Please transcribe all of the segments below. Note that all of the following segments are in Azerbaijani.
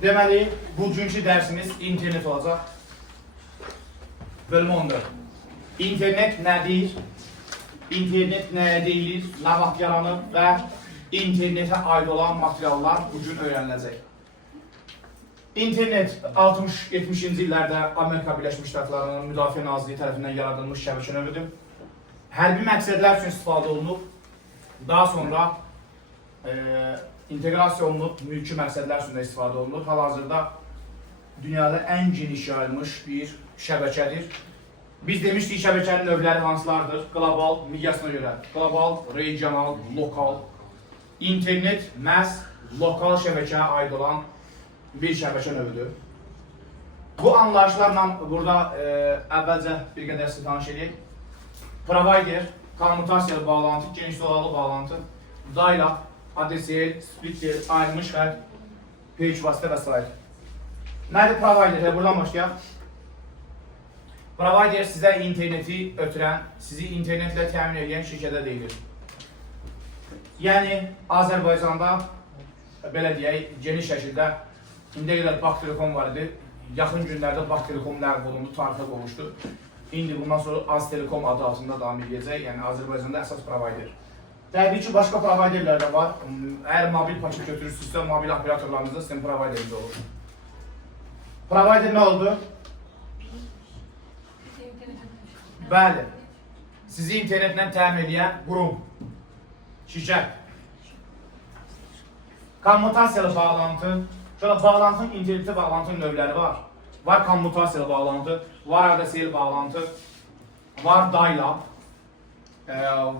Deməli, bugünkü dərsimiz internet olacaq. Bölüm 14. İnternet nədir? İnternet nəyə deyilir? Nə vaxt yaranır və internetə aid olan materiallar bugün öyrəniləcək. İnternet 60-70-ci illərdə Amerika Birləşmiş Ştatlarının Müdafiə Nazirliyi tərəfindən yaradılmış şəbəkə növüdür. Hərbi məqsədlər üçün istifadə olunub. Daha sonra inteqrasiya olunub, mülki məqsədlər üçün də istifadə olunur. Hal-hazırda dünyada ən geniş yayılmış bir şəbəkədir. Biz demişdik şəbəkənin növləri hansılardır? Qlobal, miqyasına görə. Qlobal, regional, lokal. İnternet məhz lokal şəbəkəyə aid olan bir şəbəkə növüdür. Bu anlayışlarla burada əvvəlcə bir qədər sizi tanış edək. Provider, kommutasiyalı bağlantı, geniş dolaylı bağlantı, dial-up, ADSL, splitter, ayrılmış xətt, page vasitə və s. Nədir provider? Buradan başlayaq. Provider sizə interneti ötürən, sizi internetlə təmin edən şirkətə deyilir. Yəni, Azərbaycanda, belə deyək, geniş şəkildə, indiyə qədər Bax Telekom var idi. Yaxın günlərdə Bax Telekom ləğv olundu, tarixə qovuşdu. İndi bundan sonra Az Telekom adı altında davam edəcək, yəni Azərbaycanda əsas provider. Təbii ki, başqa providerlər də var. Əgər mobil paket götürürsünüzsə, mobil operatorlarınızda sizin provideriniz olur. Provider nə oldu? Bəli, sizi internetlə təmin edən qurum, şirkət. Kommutasiyalı bağlantı, bağlantının internetə bağlantının növləri var. Var kommutasiyalı bağlantı, var ADSL bağlantı, var dial-up,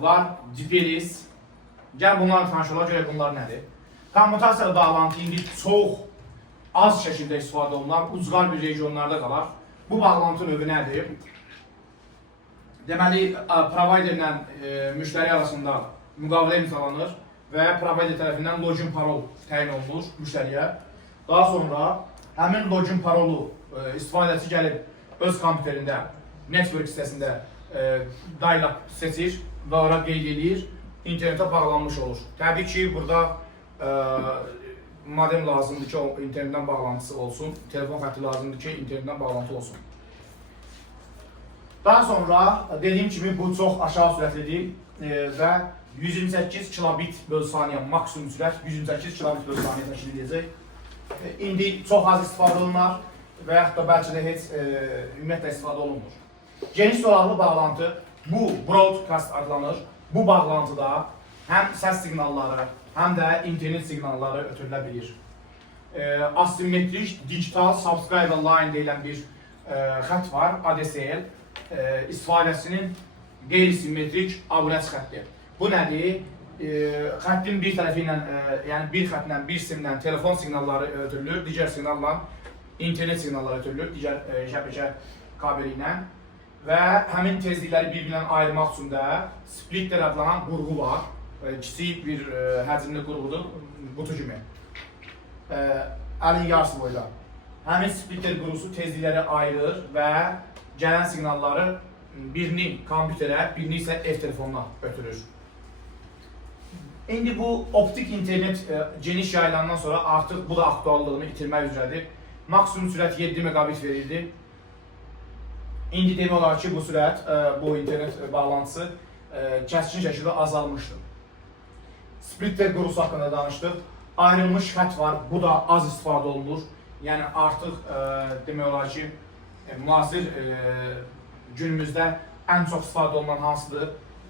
var GPRS. Gəl bunlarla tanış olaq, görək bunlar nədir? Kommutasiyalı bağlantı indi çox az şəkildə istifadə olunar, ucqar bir regionlarda qalar. Bu bağlantı növü nədir? Deməli, providerlə müştəri arasında müqavilə imzalanır və provider tərəfindən login parol təyin olunur müştəriyə. Daha sonra həmin login parolu istifadəçi gəlib öz kompüterində, network hissəsində dial-up seçir və ora qeyd edir, internetə bağlanmış olur. Təbii ki, burada modem lazımdır ki, internetdən bağlantısı olsun, telefon xətti lazımdır ki, internetdən bağlantı olsun. Daha sonra dediyim kimi bu çox aşağı sürətlidir və 128 kilobit böl saniyə maksimum sürət 128 kilobit böl saniyə təşkil edəcək. İndi çox az istifadə olunur və yaxud da bəlkə də heç ümumiyyətlə istifadə olunmur. Geniş dolaylı bağlantı, bu broadcast adlanır. Bu bağlantıda həm səs siqnalları, həm də internet siqnalları ötürülə bilir. Asimetrik digital subscriber line deyilən bir xətt var, ADSL. İstifadəsinin qeyri-simmetrik abunəçi xətti. Bu nədir? Xəttin bir tərəfi ilə, yəni bir xəttlə, bir simlə telefon siqnalları ötürülür, digər siqnalla internet siqnalları ötürülür, digər şəbəkə kabeli ilə və həmin tezlikləri bir-birindən ayırmaq üçün də splitter adlanan qurğu var. Kiçik bir həcmli qurğudur, qutu kimi. Əlin yarısı boyda. Həmin splitter qurğusu tezlikləri ayırır və gələn siqnalları birini kompüterə, birini isə ev telefonuna ötürür. İndi bu optik internet geniş yayılandan sonra artıq bu da aktuallığını itirmək üzrədir. Maksimum sürət 7 megabit verildi. İndi demək olar ki, bu sürət, bu internet bağlantısı kəskin şəkildə azalmışdır. Splitter qurğusu haqqında danışdıq. Ayrılmış xətt var, bu da az istifadə olunur. Yəni artıq demək olar ki, müasir günümüzdə ən çox istifadə olunan hansıdır?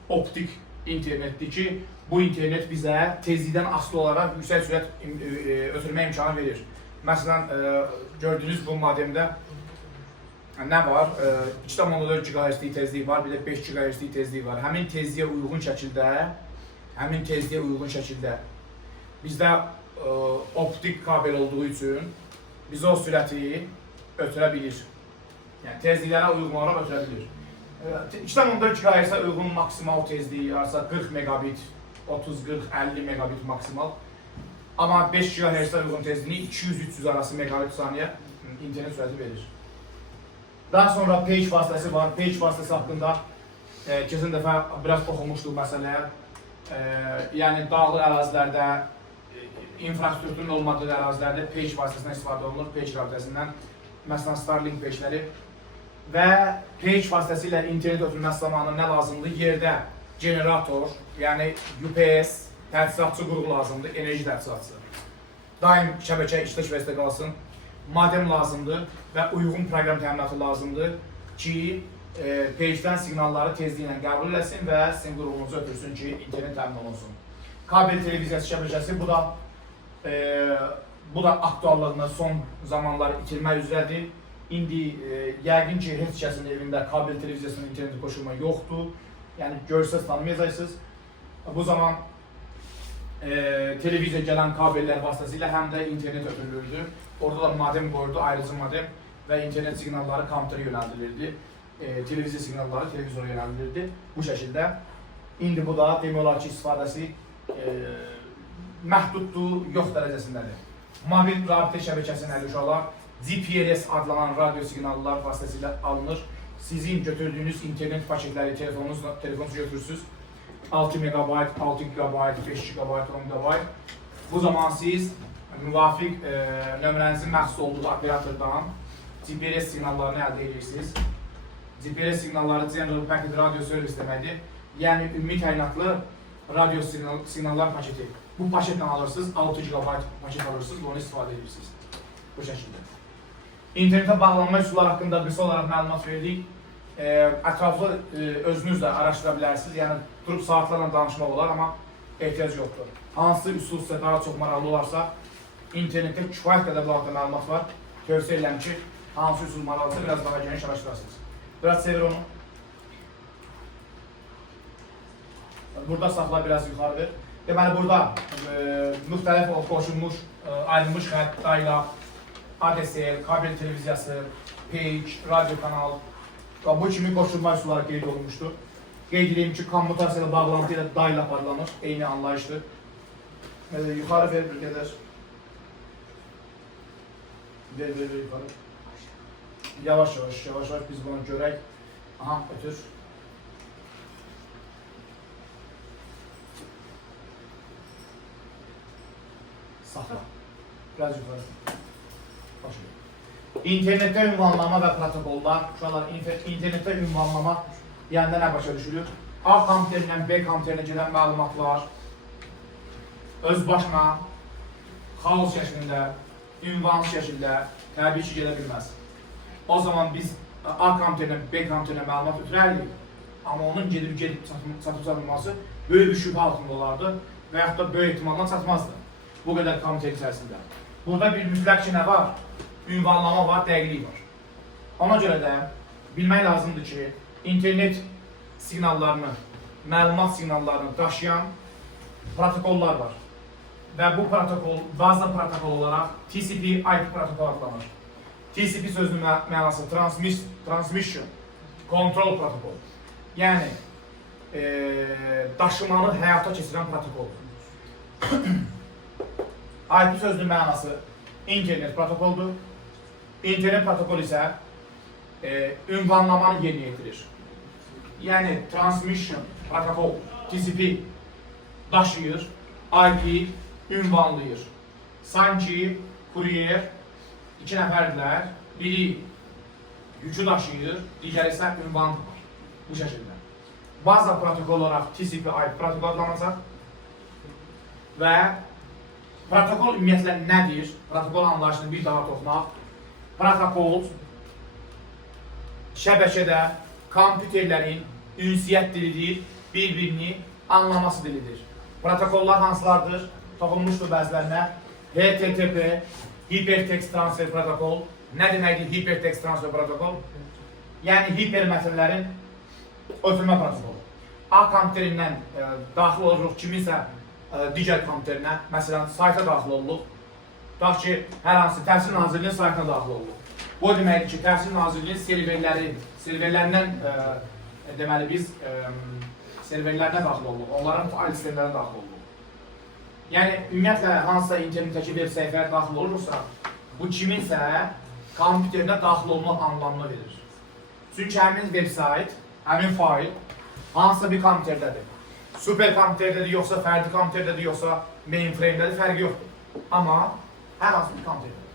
Optik internetdir ki, bu internet bizə tezlikdən asılı olaraq yüksək sürət ötürmə imkanı verir. Məsələn, gördüyünüz bu modemdə nə var? 2.4 GHz-lik tezlik var, bir də 5 GHz-lik tezlik var. Həmin tezliyə uyğun şəkildə bizdə optik kabel olduğu üçün biz o sürəti ötürə bilir. Yəni tezliklərə uyğun olaraq ötürə bilir. 2.4 GHz-ə uyğun maksimal tezliyi varsa 40 megabit, 30-40-50 megabit maksimal. Amma 5 GHz-ə uyğun tezliyini 200-300 arası megabit saniyə internet sürəti verir. Daha sonra page vasitəsi var. Page vasitəsi haqqında keçən dəfə biraz toxunmuşduq məsələyə. Yəni dağlıq ərazilərdə infrastrukturun olmadığı ərazilərdə page vasitəsindən istifadə olunur, page rabitəsindən, məsələn Starlink pageləri və page vasitəsilə internet ötürülməsi zamanı nə lazımdır? Yerdə generator, yəni UPS, təchizatçı qurğu lazımdır, enerji təchizatçısı. Daim şəbəkə işlək vəziyyətdə qalsın, modem lazımdır və uyğun proqram təminatı lazımdır ki, pagedən siqnalları tezliklə qəbul eləsin və sizin qurğunuzu ötürsün ki, internet təmin olunsun. Kabel televiziyası şəbəkəsi, bu da aktuallığını son zamanları itirmək üzrədir. İndi yəqin ki, heç kəsin evində kabel televiziyasının interneti qoşulma yoxdur. Yəni, görsəz tanımayacaqsınız. Bu zaman televiziya gələn kabellər vasitəsilə həm də internet ötürülürdü. Orada da modem qoyurdu, ayrıcı modem və internet siqnalları kompüterə yönəldilirdi. Televiziya siqnalları televizora yönəldilirdi. Bu şəkildə. İndi bu da demək olar ki, istifadəsi məhduddur, yox dərəcəsindədir. Mobil rabitə şəbəkəsinin əli uşaqlar GPRS adlanan radio siqnallar vasitəsilə alınır. Sizin götürdüyünüz internet paketləri telefonunuz götürürsünüz. 6 MB, 6 GB, 5 GB, 10 GB. Bu zaman siz müvafiq nömrənizin məxsus olduğu operatordan GPS siqnallarını əldə edirsiniz. GPS siqnalları General Packet Radio Service deməkdir. Yəni, ümumi təyinatlı radio siqnallar paketi. Bu paketlə alırsınız, 6 GB paket alırsınız və onu istifadə edirsiniz. Bu şəkildə. İnternetə bağlanma üsulları haqqında qısa olaraq məlumat verdik. Ətraflı özünüz də araşdıra bilərsiniz. Yəni, durub saatlarla danışmaq olar, amma ehtiyac yoxdur. Hansı üsul sizə daha çox maraqlı olarsa, internetdə kifayət qədər bu haqda məlumat var. Tövsiyə edirəm ki, hansı üsul maraqlıdır, biraz daha geniş araşdırasınız. Biraz çevir onu. Burada saxla, biraz yuxarı ver. Deməli, burada müxtəlif qoşulmuş, ayrılmış xətt, daylaq, ADSL, kabel televiziyası, page, radio kanal və bu kimi qoşulma üsulları qeyd olunmuşdur. Qeyd edeyim ki, kommutasiya ilə bağlantı ilə daylaq adlanır, eyni anlayışdır. Yuxarı ver bir qədər. Ver, yuxarı. Yavaş biz bunu görək. Aha, ötür. Saxla. Biraz yuxarı. Başlayalım. İnternetdə ünvanlama və protokollar. Uşaqlar, internetdə ünvanlama yəni nə başa düşülür? A kompüterindən B kompüterinə gedən məlumatlar öz başına xaos şəklində, ünvansız şəkildə təbii ki, gedə bilməz. O zaman biz A kompüterindən B kompüterinə məlumat ötürərdik, amma onun gedib çatılması böyük bir şübhə altında olardı və yaxud da böyük ehtimalla çatmazdı bu qədər kompüter içərisində. Burada bir mütləq ki, nə var? Ünvanlama var, dəqiqlik var. Ona görə də bilmək lazımdır ki, internet siqnallarını, məlumat siqnallarını daşıyan protokollar var. Və bu protokol, baza protokol olaraq TCP/IP protokol adlanır. TCP sözünün mənası Transmission Control Protocol. Yəni, daşımanı həyata keçirən protokoldur. IP sözünün mənası internet protokoldur. İnternet protokol isə ünvanlamanı yerinə yetirir. Yəni, Transmission Protokol, TCP daşıyır, IP ünvanlayır. Sanki kuryer iki nəfərdirlər, biri yükü daşıyır, digəri isə ünvan var. Bu şəkildə. Baza protokol olaraq TCP/IP protokol adlanacaq və protokol ümumiyyətlə nədir? Protokol anlayışını bir daha toxunaq. Protokol şəbəkədə kompüterlərin ünsiyyət dilidir, bir-birini anlaması dilidir. Protokollar hansılardır? Toxunmuşdur bəzilərinə. HTTP, Hypertext Transfer Protokol. Nə deməkdir Hypertext Transfer Protokol? Yəni, hipermətnlərin ötürmə protokolu. A kompüterindən daxil oluruq kiminsə digər kompüterinə, məsələn, sayta daxil oluruq. Tutaq ki, hər hansı Təhsil Nazirliyinin saytına daxil oluruq. Bu deməkdir ki, Təhsil Nazirliyinin serverlərindən deməli biz serverlərinə daxil oluruq, onların fail sistemlərinə daxil oluruq. Yəni, ümumiyyətlə, hansısa internetdəki web səhifəyə daxil olursa, bu kiminsə kompüterinə daxil olmaq anlamına verir. Çünki həmin web sayt, həmin fail hansısa bir kompüterdədir. super kompüterdədir, yoxsa fərdi kompüterdədir, yoxsa mainframe-dədir, fərqi yoxdur. Amma hər hansı bir kompüterdədir.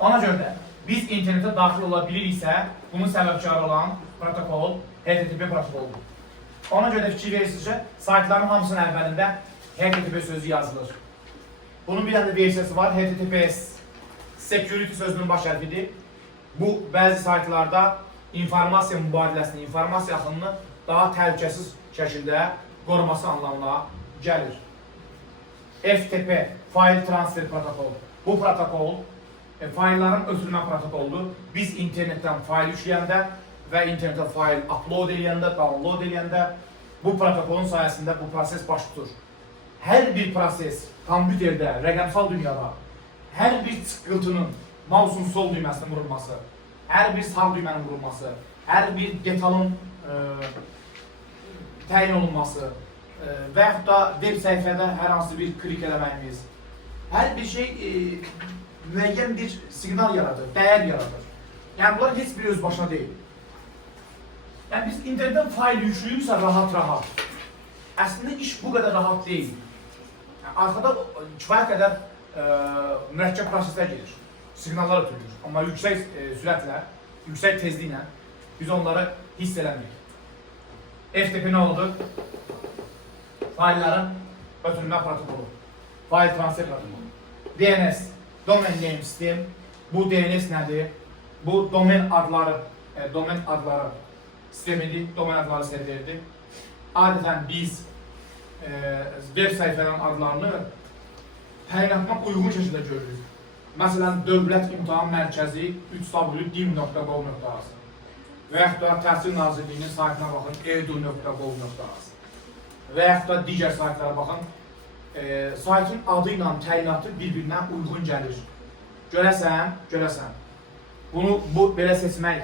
Ona görə də biz internetə daxil ola biliriksə, bunun səbəbkarı olan protokol HTTP protokoludur. Ona görə də fikir verirsinizcə, saytların hamısının əvvəlində HTTP sözü yazılır. Bunun bir dənə versiyası var, HTTPS Security sözünün baş hərfidir. Bu, bəzi saytlarda informasiya mübadiləsini, informasiya axınını daha təhlükəsiz şəkildə qoruması anlamına gəlir. FTP, File Transfer Protokol. Bu protokol faylların ötürülmə protokoludur. Biz internetdən fayl yükləyəndə və internetə fayl upload edəndə, download edəndə bu protokolun sayəsində bu proses baş tutur. Hər bir proses kompüterdə, rəqəmsal dünyada hər bir çıxıltının mausun sol düyməsinin vurulması, hər bir sağ düymənin vurulması, hər bir detalın təyin olunması və yaxud da web səhifədə hər hansı bir klik eləməyimiz, hər bir şey müəyyən bir siqnal yaradır, dəyər yaradır. Yəni, bunlar heç biri öz başına deyil. Yəni, biz internetdən fayl yüklüyümsə rahat-rahat. Əslində, iş bu qədər rahat deyil. Yəni, arxada kifayət qədər mürəkkəb proseslər gedir, siqnallar ötürülür. Amma yüksək sürətlə, yüksək tezliklə biz onları hiss eləmirik. FTP nə oldu? Faillərin ötürülmə protokolu, file transfer protokolu. DNS, Domain Name System. Bu DNS nədir? Bu domen adları sistemidir, domen adları serveridir. Adətən biz web səhifələrin adlarını təyinatına uyğun şəkildə görürük. Məsələn, Dövlət İmtahan Mərkəzi 3w.dim.gov.az və yaxud da Təhsil Nazirliyinin saytına baxın, edu.gov.az və yaxud da digər saytlara baxın. Saytın adı ilə təyinatı bir-birinə uyğun gəlir. Görəsən, bunu belə seçmək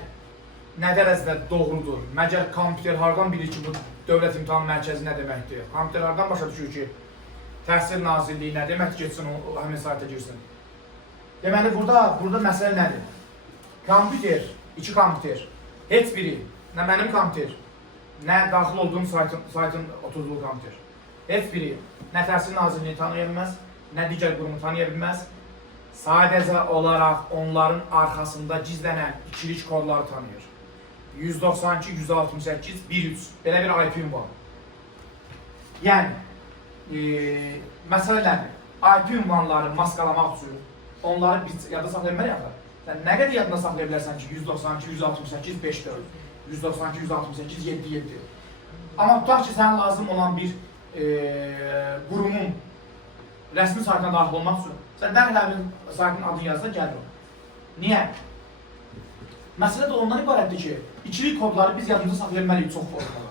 nə dərəcədə doğrudur? Məgər kompüter hardan bilir ki, bu Dövlət İmtahan Mərkəzi nə deməkdir? Kompüter hardan başa düşür ki, Təhsil Nazirliyi nə deməkdir, getsin, həmin sayta girsin? Deməli, burada məsələ nədir? Kompüter, iki kompüter, heç biri, nə mənim kompüter, nə daxil olduğum saytın oturduğu kompüter, heç biri nə Təhsil Nazirliyini tanıya bilməz, nə digər qurumu tanıya bilməz. Sadəcə olaraq onların arxasında gizlənən ikilik kodları tanıyır. 192, 168, 13, belə bir IP var. Yəni, məsələ nədir? IP ünvanları maskalamaq üçün onları biz yadda saxlaya bilməliyik. Sən nə qədər yadda saxlaya bilərsən ki, 192, 168, 5-4, 192, 168, 7-7. Amma tutaq ki, sənə lazım olan bir qurumun rəsmi saytına daxil olmaq üçün sən dərhal saytın adını yazsa gəlir. Niyə? Məsələ də ondan ibarətdir ki, ikilik kodları biz yadımıza saxlaya bilməliyik çox formada.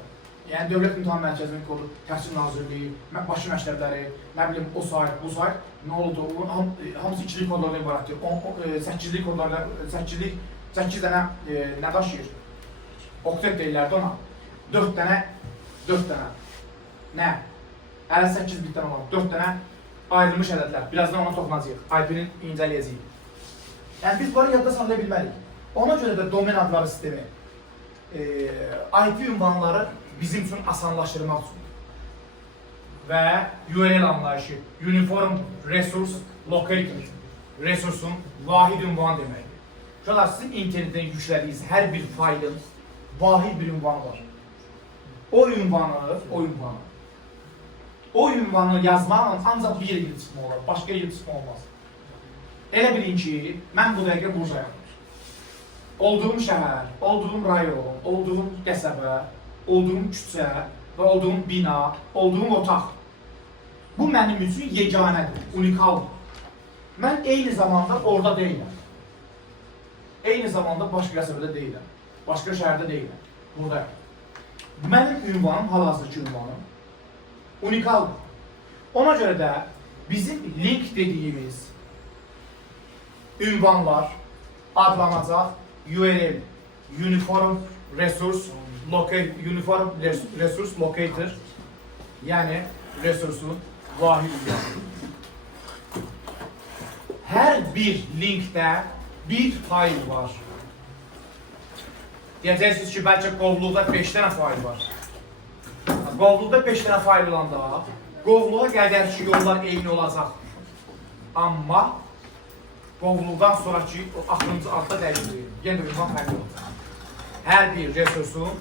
Yəni, Dövlət İmtahan Mərkəzinin kodu, Təhsil Nazirliyi, Bakı məktəbləri, nə bilim, o sayt, bu sayt, nə oldu? Hamısı ikilik kodlardan ibarətdir. 8-lik kodlardan, 8 dənə nə daşıyır? Oktet deyirlərdi ona. 4 dənə. Nə? Hələ 8 bitdən olan 4 dənə ayrılmış ədədlər. Birazdan ona toxunacaq. IP-nin incələyəcəyik. Yəni, biz bunları yadda saxlaya bilməliyik. Ona görə də domen adları sistemi IP ünvanları bizim üçün asanlaşdırmaq üçün və URL anlayışı, Uniform Resource Locator, resursun vahid ünvanı deməkdir. Şöyle sizin internetten yüklədiyiniz hər bir faylın vahid bir ünvanı var. O ünvanı yazmaqla ancaq bir yere gidip çıxma olar, başqa yere gidip çıxma olmaz. Elə bilin ki, mən bu dəqiqə Bursayam. Olduğum şəhər, olduğum rayon, olduğum qəsəbə, olduğum küçə və olduğum bina, olduğum otaq. Bu mənim üçün yeganədir, unikaldır. Mən eyni zamanda orada deyiləm. Eyni zamanda başqa qəsəbədə deyiləm. Başqa şəhərdə deyiləm. Buradayım. Mənim ünvanım, hal-hazırki ünvanım unikaldır. Ona görə də bizim link dediyimiz ünvanlar adlanacaq URL, Uniform Resource Locator, yəni resursun vahid ünvanı. Hər bir linkdə bir fayl var. Deyəcəksiniz ki, bəlkə qovluqda 5 dənə fayl var. Qovluqda 5 dənə fayl olanda, qovluğa qədər ki, yollar eyni olacaq. Amma qovluqdan sonraki o axırıncı adda dəyişdirir. Yenə də ünvan fərqli olacaq. Hər bir resursun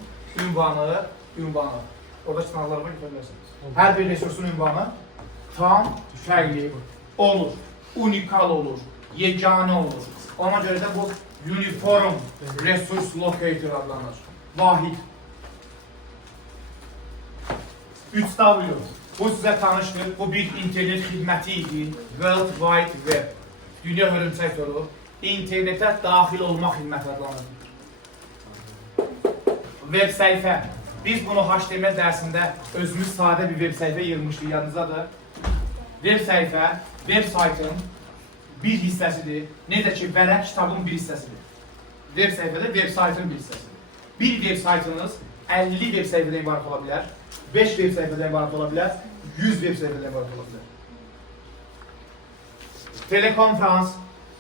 ünvanı. Orada sınavlarıma götürülərsiniz. Hər bir resursun ünvanı tam fərqli olur. Unikal olur. Yeganə olur. Ona görə də bu Uniform Resource Locator adlanır. Vahid. 3W. Bu sizə tanışdır. Bu bir internet xidməti idi. World Wide Web. Dünya hörümçək toru. İnternetə daxil olmaq xidməti adlanır. Web səhifə. Biz bunu HTML dərsində özümüz sadə bir web səhifə yığmışdıq, yadınızdadır. Web səhifə, web saytın bir hissəsidir. Necə ki, vərəq kitabın bir hissəsidir. Web səhifədə web saytın bir hissəsidir. Bir web saytınız 50 web səhifədən ibarət ola bilər, 5 web səhifədən ibarət ola bilər, 100 web səhifədən ibarət ola bilər. Telekonferans.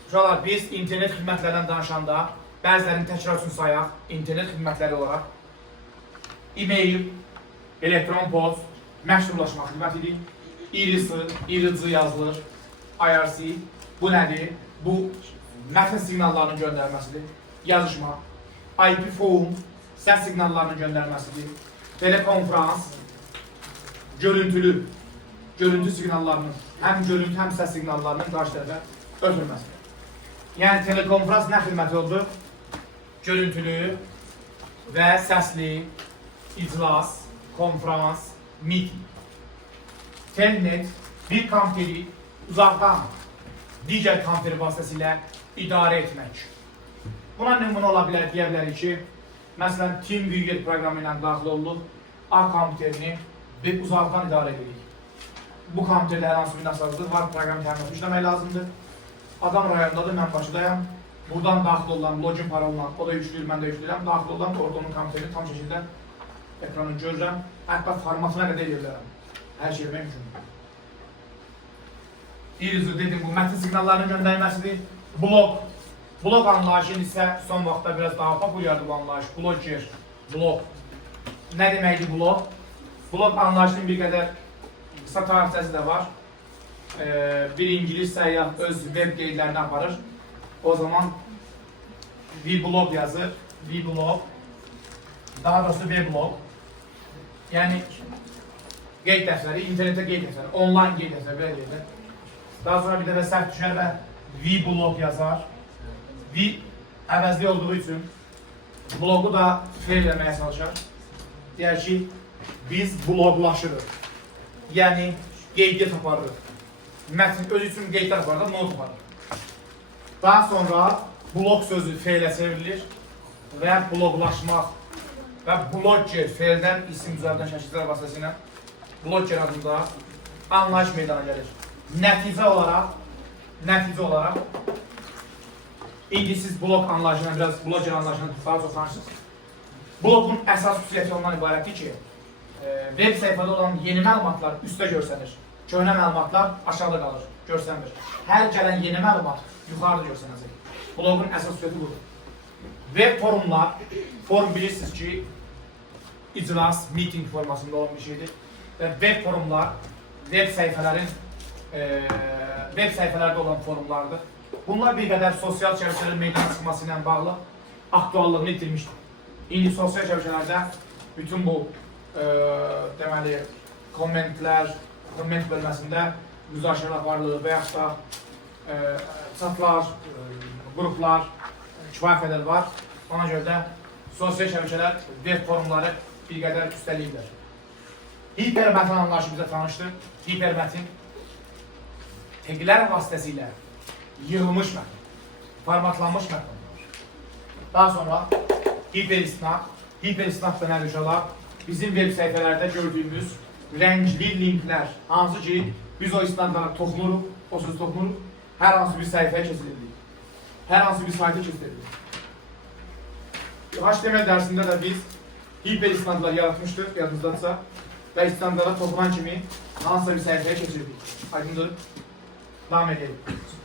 Uşaqlar, biz internet xidmətlərdən danışanda bəzilərini təkrar üçün sayaq, internet xidmətləri olaraq e-mail, elektron post, məktublaşma xidmətidir. İRC yazılır, IRC. Bu nədir? Bu mətn siqnallarının göndərməsidir. Yazışma, IP phone, səs siqnallarının göndərməsidir. Telekonferans, görüntü siqnallarının, həm görüntü, həm səs siqnallarının qarşı tərəfə ötürməsidir. Yəni, telekonferans nə xidməti oldu? Görüntülü və səsli iclas, konferans, meeting. Telnet bir konferi uzaqdan digər konferi vasitəsilə idarə etmək. Buna nümunə ola bilər, deyə bilərik ki, məsələn, TeamViewer proqramı ilə daxil olduq, A kompüterini uzaqdan idarə edirik. Bu kompüterdə hər hansı bir nasazlıq var, proqram təminatı işləmək lazımdır. Adam rayondadır, mən başındayam. Buradan daxil olan login parolla, o da yükləyir, mən də yükləyirəm. Daxil olan orada onun kompüterini tam şəkildə ekranı görürəm. Hətta formatına qədər edə bilərəm. Hər şey eləmək mümkündür. İRC dedim, bu mətin siqnallarının göndərməsidir. Blok anlayışı isə son vaxtda biraz daha populyardır bu anlayış. Blok. Nə deməkdir blok? Blok anlayışının bir qədər qısa tarixçəsi də var. Bir İngilis səyyah öz web qeydlərini aparır. O zaman vblog yazır. Vblog. Daha doğrusu weblog. Yəni qeyd dəftəri, internetdə qeyd dəftəri, online qeyd dəftəri, belə deyilir. Daha sonra bir dəfə səhv düşər və vblog yazar. V əvəzli olduğu üçün blogu da fail eləməyə çalışar. Deyər ki, biz bloglaşırıq. Yəni, qeydiyyat aparırıq. Mətn öz üçün qeydlər aparırıq, not aparırıq. Daha sonra blog sözü failə çevrilir və bloglaşmaq və blogger faildən isim düzəldən şəkillər vasitəsilə blogger adında anlayış meydana gəlir. Nəticə olaraq indi siz blog anlayışına, biraz blogger anlayışına daha çox tanışsınız. Blogun əsas xüsusiyyəti ondan ibarətdir ki, web səhifədə olan yeni məlumatlar üstə görsənir. Köhnə məlumatlar aşağıda qalır, görsənmir. Hər gələn yeni məlumat yuxarıda görsənəcək. Blogun əsas xüsusiyyəti budur. Web forumlar, forum bilirsiniz ki, iclas, meeting formasında olan bir şeydir. Və web forumlar, web səhifələrdə olan forumlardır. Bunlar bir qədər sosial şəbəkələrin meydana çıxması ilə bağlı aktuallığını itirmişdir. İndi sosial şəbəkələrdə bütün bu deməli, komment bölməsində müzakirə aparılır və yaxud da çatlar, qruplar kifayət qədər var. Ona görə də sosial şəbəkələr, web forumları bir qədər üstəliyirlər. Hipermətin anlayışı bizə tanışdır. Hipermətin təqlər vasitəsilə yığılmış mətin, formatlanmış mətinlər. Daha sonra hiperistinaq da nədir uşaqlar? Bizim web səhifələrdə gördüyümüz rəngli linklər, hansı ki, biz o istinadlara toxunuruq, o sözü toxunuruq, hər hansı bir səhifəyə keçiririk, hər hansı bir sayta keçiririk. HTML dərsində də biz hiperistinadlar yaratmışdıq, yadınızdadırsa, və istinadlara toxunan kimi hansısa bir səhifəyə keçirdik. Aydındır? Davam edelim.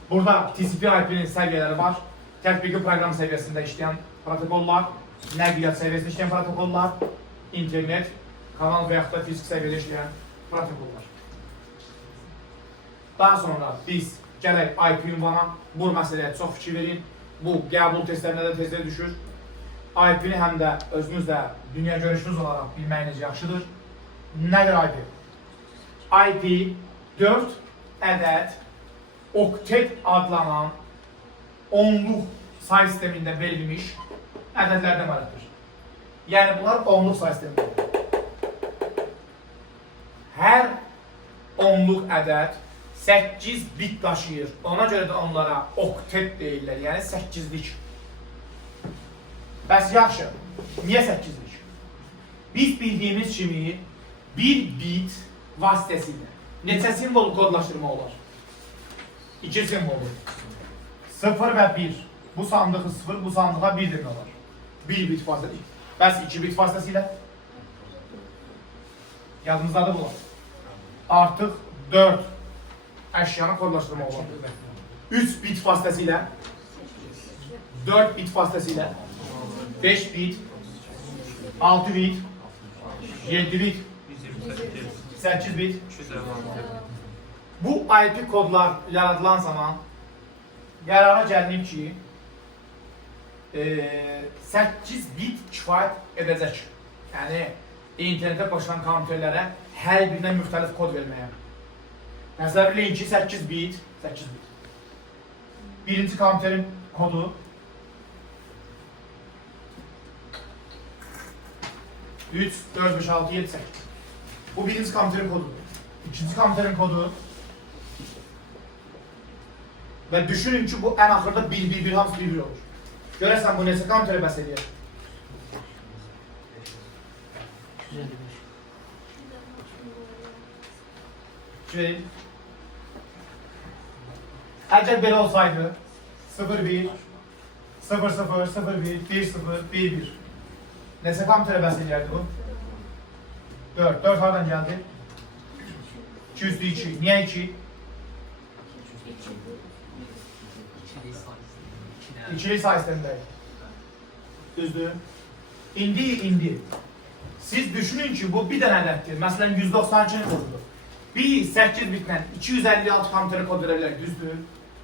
Burada TCP/IP-nin səviyyələri var. Tətbiqi proqram səviyyəsində işləyən protokollar, nəqliyyat səviyyəsində işləyən protokollar, internet kanal və yaxud da fizik səviyyədə işləyən protokollar. Daha sonra biz gələk IP ünvana, bu məsələyə çox fikir verin. Bu qəbul testlərində də tezdə düşür. IP-ni həm də özünüz də dünya görüşünüz olaraq bilməyiniz yaxşıdır. Nədir IP? IP 4 ədəd oktet adlanan onluq say sistemində verilmiş ədədlərdən ibarətdir. Yəni bunlar onluq say sistemidir. Hər onluq ədəd 8 bit daşıyır. Ona görə də onlara oktet deyirlər, yəni 8-lik. Bəs yaxşı, niyə 8-lik? Biz bildiyimiz kimi bir bit vasitəsilə neçə simvolu kodlaşdırma olar? 2 simvolu. 0 və 1. Bu sandığı 0, bu sandığa 1 demək olar. 1 bit vasitəsilə. Bəs 2 bit vasitəsilə? Yadımızdadır bunlar. Artıq 4 əşyanı kodlaşdırma olar. 3 bit vasitəsilə, 4 bit vasitəsilə, 5 bit, 6 bit, 7 bit, 8 bit. Bu IP kodlar yaradılan zaman qərara gəlinib ki, 8 bit kifayət edəcək. Yəni, internetə başlayan kompüterlərə hər birinə müxtəlif kod verməyə. Məsələn, biləyin ki, 8 bit. Birinci kompüterin kodu 3, 4, 5, 6, 7, 8. Bu birinci kompüterin kodudur. İkinci kompüterin kodu və düşünün ki, bu ən axırda 1-1-1 hamısı 1-1 olur. Görəsən, bu neçə kompüterə bəs edir? 255. Əgər belə olsaydı 0-1, 0-0, 0-1, 1-0, 1-1. Neçə kompüterə bəs edirdi bu? 4. 4 hardan gəldi? 2 üstü 2. Niyə 2? İkili say sistemindəyik. Düzdür. İndi siz düşünün ki, bu bir dənə ədəddir. Məsələn, 192-nin kodudur. Biz 8 bitlə 256 kompüterə kod verə bilərik, düzdür.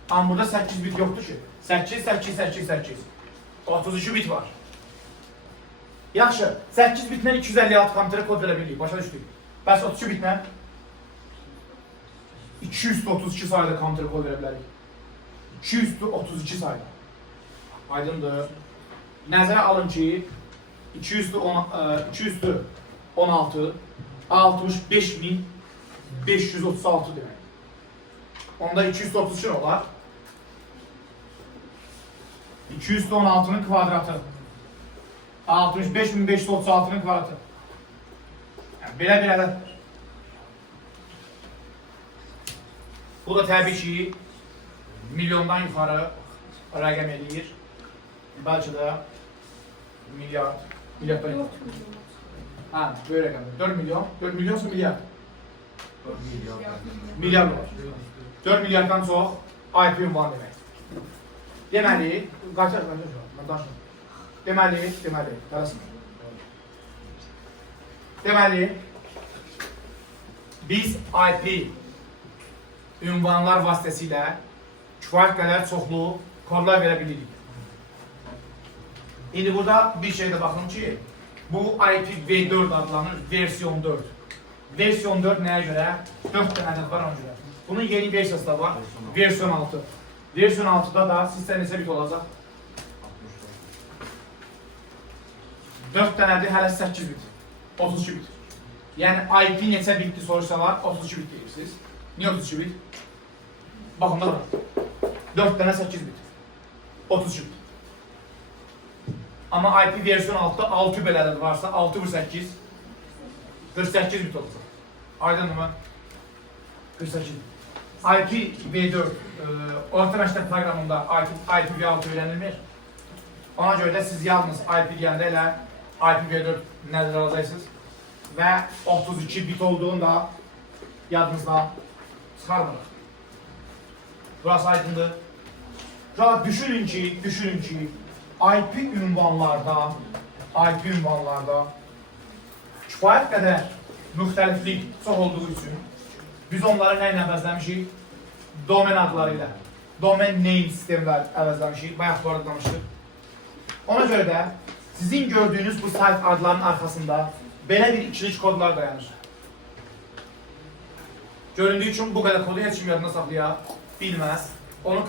Amma burada 8 bit yoxdur ki. 8, 8, 8, 8. 32 bit var. Yaxşı, 8 bitlə 256 kompüterə kod verə bilirik, başa düşdük. Bəs 32 bitlə 232 sayda kompüterə kod verə bilərik. 232 sayda. Aydındır. Nəzərə alın ki, 216 65536 demək. Onda 232 olar. 216'nın kvadratı. 65536'nın kvadratı. Yəni, belə bir ədəd. Bu da təbii ki, milyondan yuxarı rəqəm eləyir. Bəlkə də milyard. Milyarddan yuxarı. Hə, böyle rəqəmdir. 4 milyon. 4 milyonsa milyard. Milyard var. 4 milyarddan çox IP ünvan demək. Deməli, qaçar, mən danışım. Deməli, biz IP ünvanlar vasitəsilə kifayət qədər çoxlu kodlar verə bilirik. İndi burada bir şey də baxın ki, bu IPv4 adlanır, versiyon 4. Versiyon 4 nəyə görə? 4 dənə ədəd var ona görə. Bunun yeni versiyası da var, versiyon 6. Versiyon 6'da da sizdə neçə bit olacaq? 4 dənədir, hələ 8 bit. 32 bit. Yəni IP neçə bitli soruşsalar 32 bit deyirsiniz. Niyə 32 bit? Baxın da var. 4 dənə 8 bit. 32 bit. Amma IP versiyon 6'da 6 belə ədəd varsa 6 vur 8 48 bit olacaq. Aydın mı? 48 bit. IPv4 orta məktəb proqramında IPv6 öyrənilmir. Ona görə də siz yalnız IP deyəndə elə IPv4 nəzərə alacaqsınız və 32 bit olduğunda yadınızda çıxarmırıq. Burası aydındır. Düşünün ki, IP ünvanlarda kifayət qədər müxtəliflik çox olduğu üçün biz onları nə ilə əvəzləmişik? Domen adları ilə. Domen name sistemlər əvəzləmişik. Bayaq bu arada danışdıq. Ona görə də sizin gördüyünüz bu sayt adlarının arxasında belə bir ikilik kodlar dayanır. Göründüyü üçün bu qədər kodu heç kim yadına saxlaya bilməz. Onu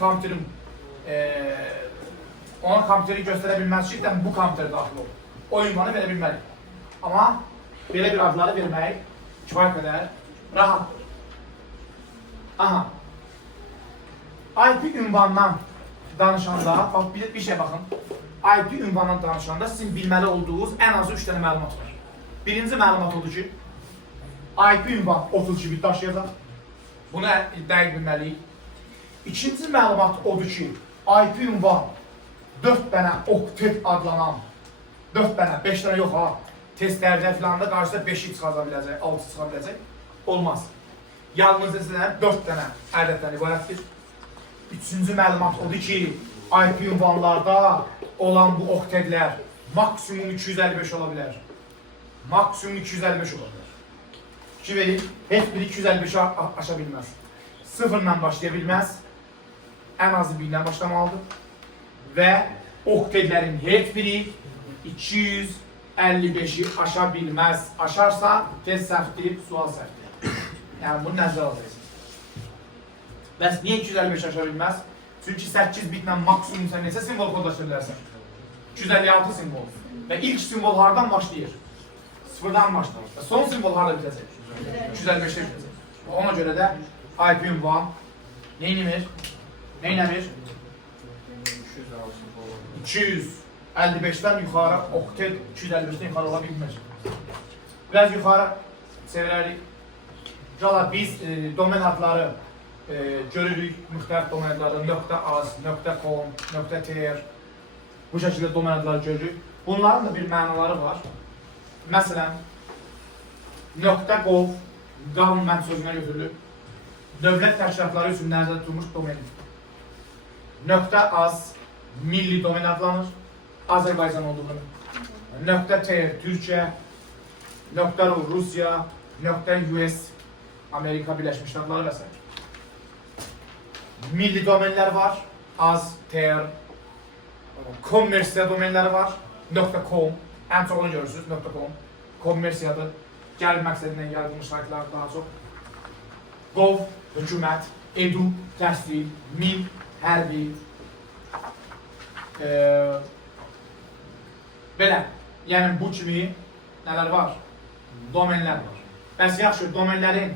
kompüterin göstərə bilməz ki, bu kompüterə daxil olur. O ünvanı verə bilmərik. Amma belə bir adları vermək kifayət qədər rahatdır. Aha. IP ünvandan danışanda, bax bir şey baxın. IP ünvandan danışanda sizin bilməli olduğunuz ən azı 3 dənə məlumat var. Birinci məlumat odur ki, IP ünvan 32 bit daşıyacaq. Bunu dəqiq bilməliyik. İkinci məlumat odur ki, IP ünvan 4 dənə oktet adlanan, 4 dənə, 5 dənə yox ha, testlərdə filanında qarşıda 5'i çıxa biləcək, 6 çıxa biləcək. Olmaz. Yalnız sizdən 4 dənə ədəddən ibarətdir. Üçüncü məlumat odur ki, IP ünvanlarda olan bu oktetlər maksimum 255 ola bilər. Maksimum 255 ola bilər. Ki verin, heç biri 255'i aşa bilməz. Sıfırla başlaya bilməz. Ən azı 1 ilə başlamalıdır. Və oktetlərin heç biri 255'i aşa bilməz. Aşarsa test səhvdir, sual səhvdir. Yəni bunu nəzərə alacaqsınız. Bəs niyə 255 aşa bilməz? Çünki 8 bitlə maksimum sən neçə simvol kodlaşa bilərsən? 256 simvol. Və ilk simvol hardan başlayır? Sıfırdan başlayır. Və son simvol harada bitəcək? 255'də bitəcək. Ona görə də IP ünvan neynimir? Neynəmir? 255'dən yuxarı oktet 255'dən yuxarı ola bilmir. Biraz yuxarı çevirərik. Biz domen adları görürük, müxtəlif domen adları .az, .com, .tr bu şəkildə domen adları görürük. Bunların da bir mənaları var. Məsələn, .gov, government sözünə götürülür. Dövlət təşkilatları üçün nəzərdə tutulmuş domendir. .az, milli domen adlanır, Azərbaycan olduğunu. .tr, Türkiyə, .ru, Rusiya, .us, Amerika Birləşmiş Ştatları və s. Milli domenlər var, az, tr, kommersiya domenləri var, .com, ən çox onu görürsünüz, .com, kommersiyadır, gəlib məqsədindən yaradılmış saytlar daha çox. Gov, hökumət, edu, təhsil, mil, hərbi, belə, yəni bu kimi nələr var? Domenlər var. Bəs yaxşı, domenlərin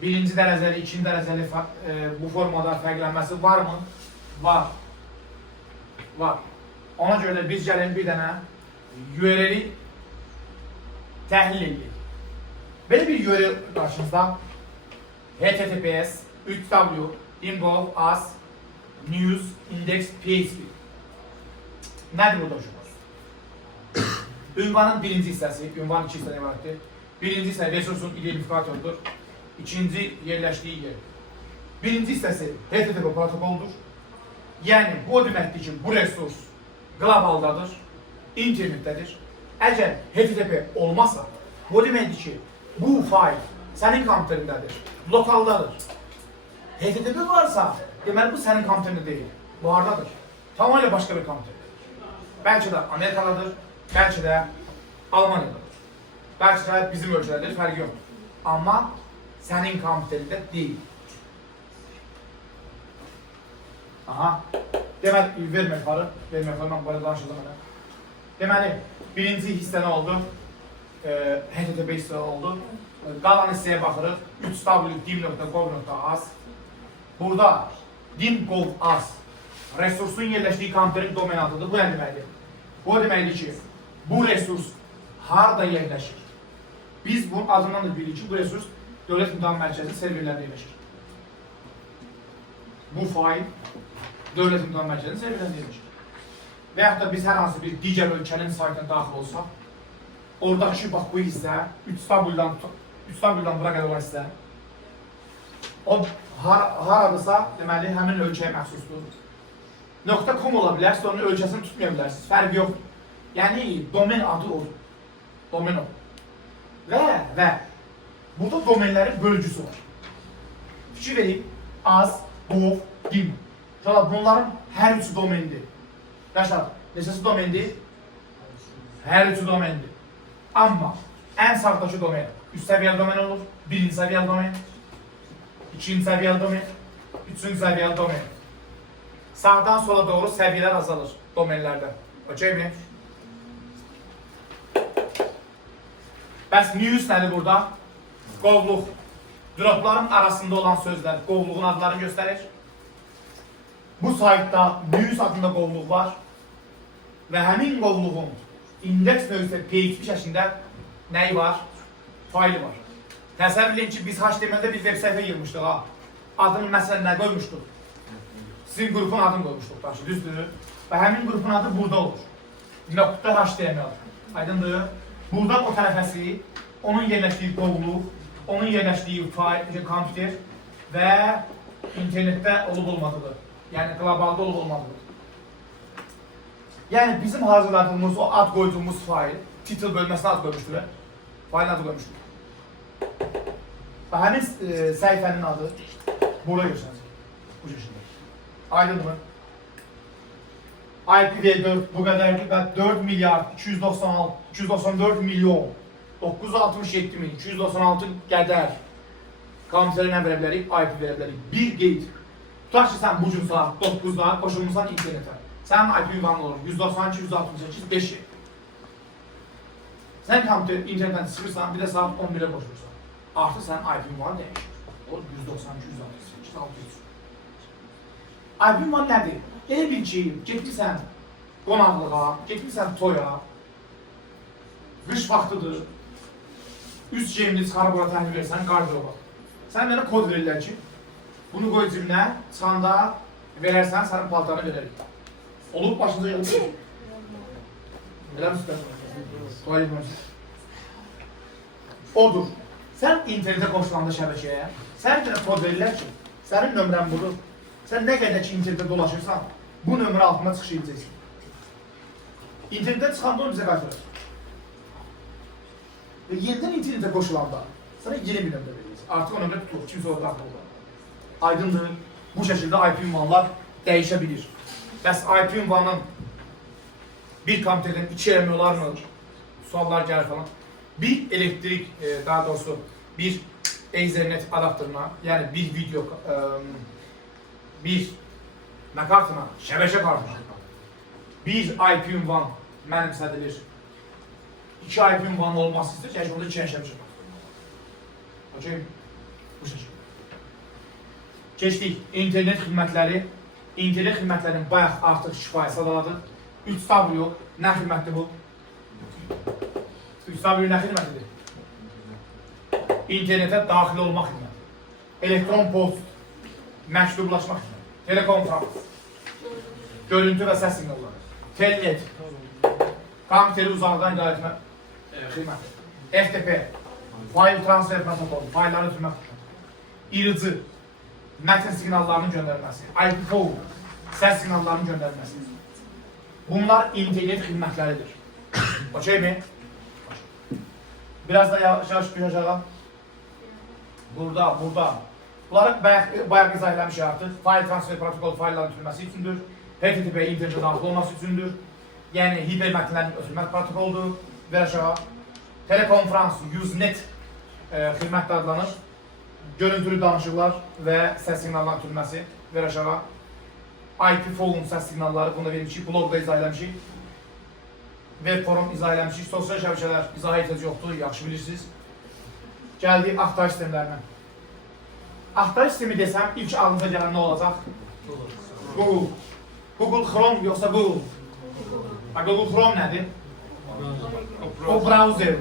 birinci dərəcəli, ikinci dərəcəli bu formada fərqlənməsi varmı? Var. Var. Ona görə də biz gəlin bir dənə URL-i təhlil edirik. Belə bir URL qarşınızda https 3w ingov as news index php. Nədir burada hoşumuz? Ünvanın birinci hissəsi, ünvan 2 hissədən ibarətdir. Birinci hissə resursun identifikatordur. İkinci yerləşdiyi yer. Birinci hissəsi HTTP protokoludur. Yəni bu deməkdir ki, bu resurs qlobaldadır, internetdədir. Əgər HTTP olmasa, bu deməkdir ki, bu fayl sənin kompüterindədir, lokaldadır. HTTP varsa, deməli bu sənin kompüterində deyil, bu hardadır? Tamamilə başqa bir kompüterdir. Bəlkə də Amerikadadır, bəlkə də Almanyadadır. Bəlkə də bizim ölkədədir, fərqi yoxdur. Amma sənin kompüterində deyil. Aha. Deməli, vermə yuxarı, mən burada danışacağım mənə. Deməli, birinci hissə nə oldu? HTTP hissə oldu. Qalan hissəyə baxırıq. 3w.dim.gov.az. Burada dim.gov.az resursun yerləşdiyi kompüterin domen adıdır. Bu nə deməkdir? Bu deməkdir ki, bu resurs harada yerləşir? Biz bunun adından da bilirik ki, bu resurs Dövlət İmtahan Mərkəzi serverlərdə yerləşir. Bu fayl Dövlət İmtahan Mərkəzinin serverlərində yerləşir. Və yaxud da biz hər hansı bir digər ölkənin saytına daxil olsaq, oradakı bax bu hissə, 3W-dan bura qədər olan hissə, o haradasa, deməli, həmin ölkəyə məxsusdur. .com ola bilər, siz onun ölkəsini tutmaya bilərsiniz, fərqi yoxdur. Yəni, domen adı odur. Domen olur. Və burada domenlərin bölgüsü var. Fikir vereyim. Az, gov, dim. Bunların hər üçü domendir. Yaşar, neçəsi domendir? Hər üçü domendir. Amma ən sağdakı domen üst səviyyəli domen olur. Birinci səviyyəli domen, ikinci səviyyəli domen, üçüncü səviyyəli domen. Sağdan sola doğru səviyyələr azalır domenlərdən. Okey mi? Bəs news nədir burada? Qovluq. Dropların arasında olan sözlər qovluğun adlarını göstərir. Bu saytda news adında qovluq var və həmin qovluğun indeks növündə PHP şəklində nəyi var? Faylı var. Təsəvvür edin ki, biz HTML-də bir web səhifə yığmışdıq ha. Adını məsələn nə qoymuşduq? Sizin qrupun adını qoymuşduq, daşı, düzdür. Və həmin qrupun adı burada olur. Nokta HTML. Aydındır. Buradan o tərəfəsi, onun yerləşdiyi qovluq, onun yerləşdiyi fayl, kompüter və internetdə olub-olmadıdır. Yəni, qlobalda olub-olmadıdır. Yəni, bizim hazırladığımız o ad qoyduğumuz fayl, title bölməsinə ad qoymuşdur. Failin adı qoymuşdur. Və həmin səhifənin adı burada görsənəcək. Bu şəkildə. Aydındır mı? IPv4 bu qədərdir və 4 milyard 294 milyon 967 min 296 qədər kompüterə nə verə bilərik? IP verə bilərik. Bir qeyd. Tutaq ki, sən bu gün saat 9-da qoşulmuşsan internetə. Sənin IP ünvanı olur 192, 168, 5. Sən kompüter internetdən çıxırsan, bir də saat 11-ə qoşulursan. Artıq sənin IP ünvanı dəyişir. O 192, 168, 600. IP ünvanı nədir? Elə bil ki, getmirsən qonaqlığa, getmirsən toya, qış vaxtıdır, üst geyimini çıxarıb ora təhvil versən, qardiroba. Sən mənə kod verirlər ki, bunu qoy cibinə, çıxanda verərsən, sənin paltarını verərik. Olub başınıza gəlib. Elə misin? Odur. Sən internetə qoşulanda şəbəkəyə, sən bir kod verirlər ki, sənin nömrən budur. Sən nə qədər ki internetdə dolaşırsan, bu nömrə altına çıxış edəcəksin. İnternetdə çıxanda onu bizə qaytarır. Və yenidən internetə qoşulanda, sana yeni bir nömrə verirsiniz. Artıq o nömrə tutulur, kimsə orada daxil olur. Aydındır, bu şəkildə IP ünvanlar dəyişə bilir. Bəs IP ünvanın bir kompüterdən 2 eləmək olarmı? Suallar gəlir falan. Bir elektrik, daha doğrusu bir Ethernet adaptörünə, yəni bir video, bir nə kartına, şəbəkə kartına bir IP ünvan mənimsədilir. 2 IP ünvanı olması istəyir, yəni orada 2 şəbəkə kartına. Okey? Bu şəkildə. Keçdik, internet xidmətləri. İnternet xidmətlərinin bayaq artıq şifayə sadaladır. 3W yox, nə xidmətdir bu? 3W nə xidmətidir? İnternetə daxil olmaq xidməti. Elektron post, məktublaşmaq xidməti. Telekonferans, görüntü və səs siqnalları. Telnet, kompüteri uzaqdan idarə etmə xidməti. FTP, fayl transfer protokolu, faylları ötürmək xidməti. İRC, mətn siqnallarının göndərilməsi, IP-phone, səs siqnallarının göndərilməsi. Bunlar internet xidmətləridir. Okey mi? Biraz da yavaş aşağı. Burada. Bunları bayaq izah eləmişik artıq. Fayl transfer protokolu faylların ötürülməsi üçündür. HTTP internetə daxil olması üçündür. Yəni, hipermətnlərin ötürülmək protokoludur. Və aşağı. Telekonferans, Usenet xidmətdə adlanır. Görüntülü danışıqlar və səs siqnallarının ötürülməsi və aşağı. IP-phone səs siqnalları, bunu da vermişik, blogda izah eləmişik. Web forum izah eləmişik, sosial şəbəkələr izah ehtiyac yoxdur, yaxşı bilirsiniz. Gəldik axtarış sistemlərinə. Axtarış sistemi desəm, ilk ağınıza gələn nə olacaq? Google. Google Chrome yoxsa Google? Google Chrome nədir? O browser.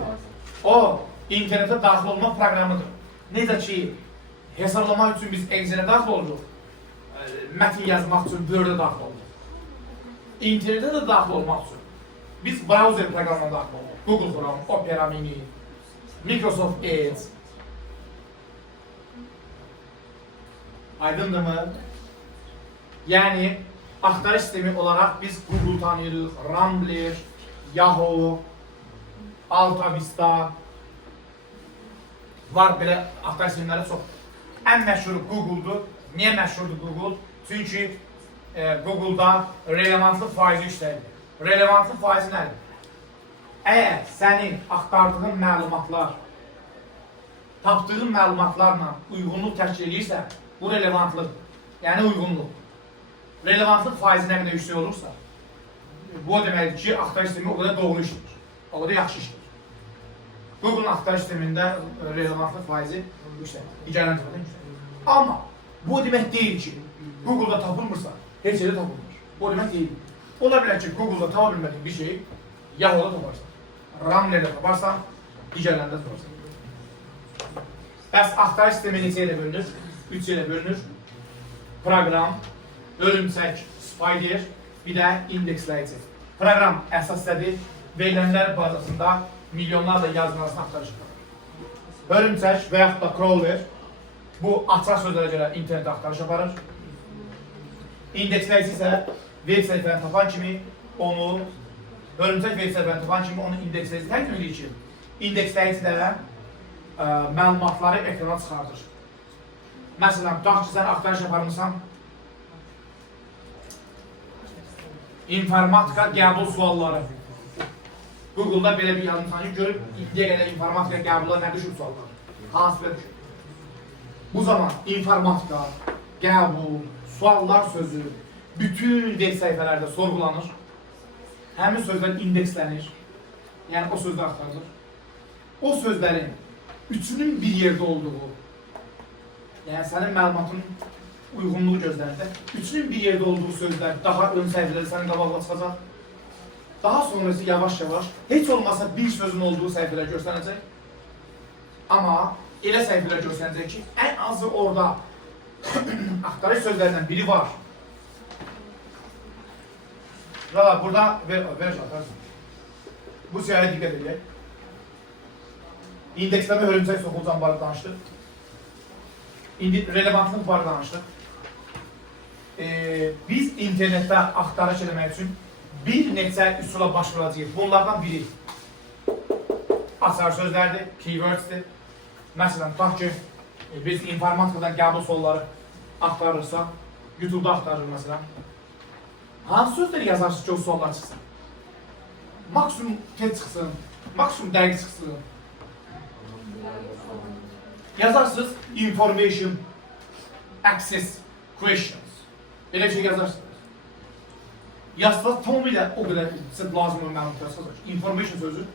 O, internetə daxil olmaq proqramıdır. Necə ki, hesablamaq üçün biz Excel'ə daxil oluruq, mətin yazmaq üçün Word-ə daxil oluruq. İnternetə də daxil olmaq üçün biz browser proqramına daxil oluruq. Google Chrome, Opera Mini, Microsoft Edge. Aydındır mı? Yəni, axtarış sistemi olaraq biz Google tanıyırıq, Rambler, Yahoo, Alta Vista var, belə axtarış sistemləri çox. Ən məşhuru Google-dur. Niyə məşhurdur Google? Çünki Google-da relevantlıq faizi işləyir. Relevantlıq faizi nədir? Əgər sənin axtardığın məlumatlar tapdığın məlumatlarla uyğunluq təşkil edirsə, bu relevantlıq, yəni uyğunluq. Relevantlıq faizi nə qədər yüksək olursa, bu o deməkdir ki, axtarış sistemi o qədər doğru işləyir, o qədər yaxşı işləyir. Google-un axtarış sistemində relevantlıq faizi yüksək, digərlərin tərəfindən yüksək. Amma bu o demək deyil ki, Google-da tapılmırsa, heç yerdə tapılmır. Bu o demək deyil. Ola bilər ki, Google-da tapa bilmədiyin bir şeyi Yahoo-da taparsan, Ramner'də taparsan, digərlərində taparsan. Bəs axtarış sistemi neçə ilə bölünür? 3 ilə bölünür. Proqram, örümçək, spider, bir də indeksləyici. Proqram əsasdadır. Verilənlər bazasında milyonlarla yazın arasında axtarış aparır. Örümçək və yaxud da crawler bu açıq sözlərə görə internetdə axtarış aparır. İndeksləyici isə web səhifəni tapan kimi onu, örümçək web səhifəni tapan kimi onu indeksləyici təqdim edir ki, indeksləyici də məlumatları ekrana çıxardır. Məsələn, tutaq ki, sən axtarış aparmışsan, informatika qəbul sualları. Google-da belə bir yazmışsan ki, görüb indiyə qədər informatika qəbula nə düşür suallar? Hansı belə düşür? Bu zaman informatika, qəbul, suallar sözü bütün web səhifələrdə sorğulanır. Həmin sözlər indekslənir. Yəni, o sözlər axtarılır. O sözlərin üçünün bir yerdə olduğu, yəni sənin məlumatın uyğunluğu gözlərində, üçünün bir yerdə olduğu sözlər daha ön səhifələrdə sənin qabağına çıxacaq. Daha sonrası yavaş-yavaş, heç olmasa bir sözün olduğu səhifələr göstərəcək. Amma elə səhifələr göstərəcək ki, ən azı orada axtarış sözlərindən biri var. Burada ver atarsın. Bu siyahıya diqqət edək. İndeksləmə hörümçək soxulcan barədə danışdıq. İndi relevantlıq barədə danışdıq. Biz internetdə axtarış eləmək üçün bir neçə üsula başvuracağıq. Bunlardan biri açar sözlərdir, keywordsdir. Məsələn, tutaq ki, biz informatikadan qəbul sualları axtarırsa, YouTube-da axtarır məsələn. Hansı sözləri yazarsınız ki, o suallar çıxsın? Maksimum tez çıxsın, maksimum dəqiq çıxsın. Yazarsınız information, access, questions. Belə bir şey yazarsınız. Yazsınız tamamilə o qədər lazım olan məlumatlar yazsınız. Information sözü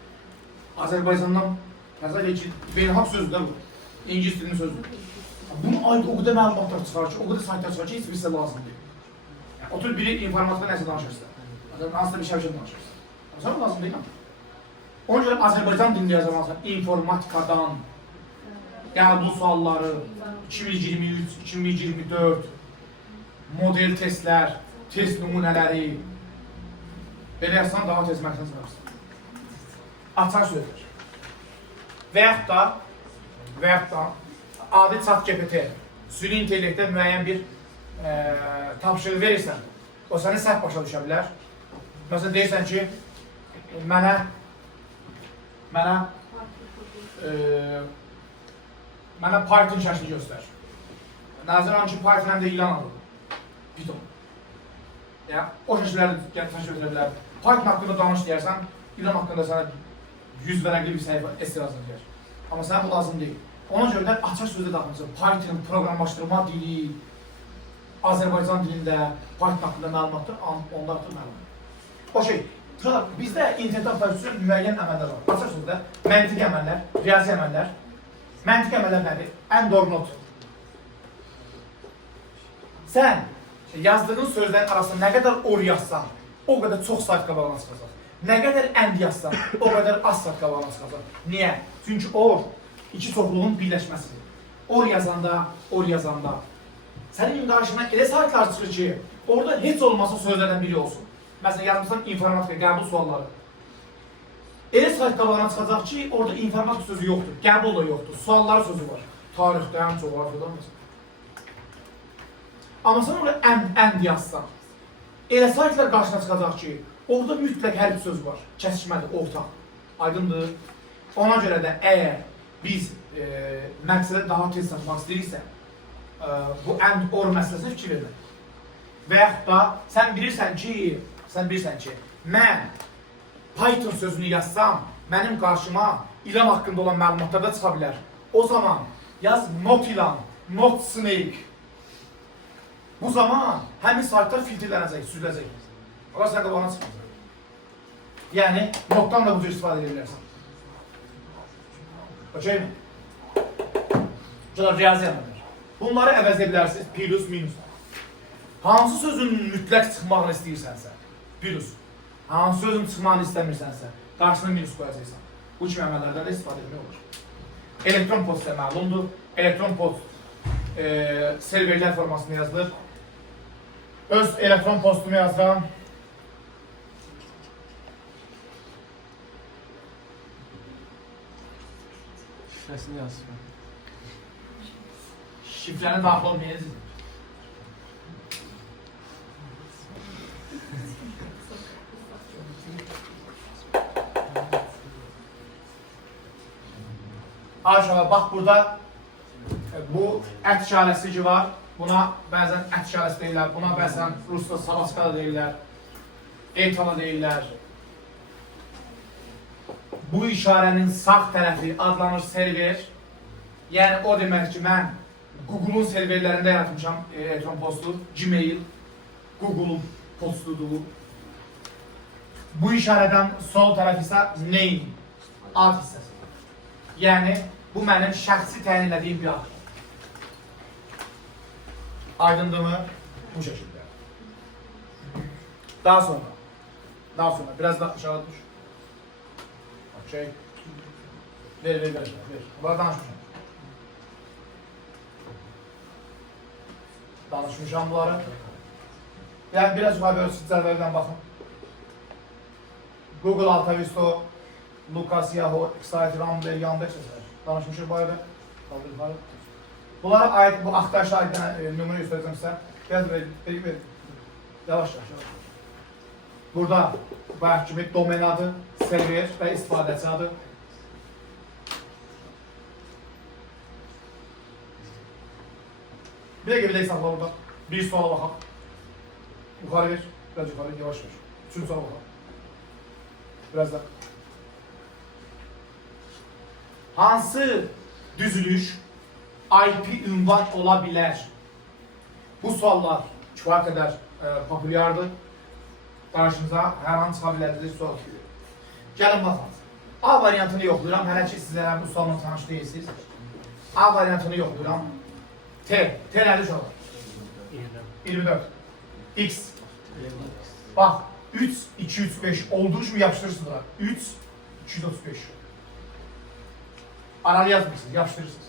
Azərbaycandan yazar ki, beynəlxalq sözüdür bu. İngilis dilinin sözüdür. Bunun aid o qədər məlumatlar çıxar ki, o qədər saytlar çıxar ki, heç birisi lazım deyil. Otur biri informatika nəsə danışırsa, hansısa bir şəbəkədə danışırsa. Sana lazım deyil. Ona görə Azərbaycan dilində yazılmalısan, informatikadan, qəbul sualları, 2023, 2024, model testlər, test nümunələri, belə yazsan daha tez mətn çıxarsın. Açar sözlər. Və yaxud da adi ChatGPT, süni intellektdə müəyyən bir tapşırıq verirsən, o səni səhv başa düşə bilər. Məsələn, deyirsən ki, mənə Python şəkli göstər. Nəzərən ki, Python həm də ilan alır. Python. O şəkilləri təşkil edə bilər. Python haqqında danış deyərsən, ilan haqqında sənə 100 vərəqli bir səhifə estirasını deyər. Amma sənə bu lazım deyil. Ona görə də açıq sözdə daxılsın. Python, proqramlaşdırma dili, Azərbaycan dilində, Python haqqında məlumatdır, onda artıq məlumat. O şey, bizdə internetdə axtarış üçün müəyyən əməllər var. Açıq sözdə məntiqi əməllər, riyazi əməllər. Məntiqi əməllər nədir? Ən doğru not. Sən yazdığın sözlərin arasında nə qədər or yazsan, o qədər çox sayt qabağına çıxacaq. Nə qədər ənd yazsan, o qədər az sayt qabağına çıxacaq. Niyə? Çünki or iki çoxluğun birləşməsidir. Or yazanda sənin qarşına elə saytlar çıxır ki, orada heç olmasa sözlərdən biri olsun. Məsələn, yazmışsan informatika, qəbul sualları. Elə sayt qabağına çıxacaq ki, orada informatika sözü yoxdur, qəbul da yoxdur, sualları sözü var. Tarixdə ən çox var, filan. Amma sən orada ənd yazsan, elə saytlar qarşına çıxacaq ki, orada mütləq hər bir söz var, kəsişmədir, ortaq. Aydındır. Ona görə də əgər biz məqsədə daha tez çatmaq istəyiriksə, bu and or məsələsinə fikir vermək. Və yaxud da sən bilirsən ki, mən Python sözünü yazsam, mənim qarşıma ilan haqqında olan məlumatlar da çıxa bilər. O zaman yaz not ilan, not snake. Bu zaman həmin saytlar filtrlənəcək, süzüləcək. Ola sən qabağına çıxacaq. Yəni, notdan da bu cür istifadə edə bilərsən. Okey mi? Riyazi əmrlər. Bunları əvəz edə bilərsiniz, plus, minus. Hansı sözün mütləq çıxmağını istəyirsənsə, plus. Hansı sözün çıxmağını istəmirsənsə, qarşısına minus qoyacaqsan. Bu kimi əməllərdən də istifadə etmək olur. Elektron post isə məlumdur. Elektron post serverlər formasında yazılır. Öz elektron postumu yazıram. Şifrəsini yazsın. Şifrəni daxil olmayacaq. Aşağı bax burada bu ət işarəsi ki var. Buna bəzən ət işarəsi deyirlər. Buna bəzən Rusda salaçka da deyirlər. Eytala deyirlər. Bu işarənin sağ tərəfi adlanır server. Yəni o demək ki, mən Google'un serverlərində yaratmışam elektron postu. Gmail, Google'un postudur. Bu işarədən sol tərəf isə name, ad hissəsi. Yəni bu mənim şəxsi təyin edədiyim bir ad. Aydındırmı? Bu şəkildə. Daha sonra, biraz da aşağı düş. Okey. Ver. Bunları danışmışam. Danışmışam bunları. Yəni biraz yuxarı sitələrdən baxın. Google AltaVista, Lucas, Yahoo, Excite, Ramble, Yandex danışmışıq bu ayda. Qaldır yuxarı. Bunlara aid bu axtarışa aid nümunə göstərəcəm sizə. Gəl ver. Yavaş. Burada bayaq kimi domen adı, server və istifadəçi adı. Bir dəqiqə saxla burada. Bir suala baxaq. Yuxarı ver. Biraz yuxarı, yavaş ver. Üçüncü suala baxaq. Biraz da. Hansı düzülüş IP ünvan ola bilər? Bu suallar kifayət qədər populyardır. Qarşınıza hər an çıxa bilədir sual. Gəlin baxın. A variantını yoxlayıram. Hələ ki sizlərə bu sualın tanış deyilsiniz. A variantını yoxlayıram. T nədir uşaqlar? 24. X. Bax, 3, 2, 3, 5 olduğu kimi yapışdırırsınız. 3, 235. Aralı yazmırsınız, yapışdırırsınız.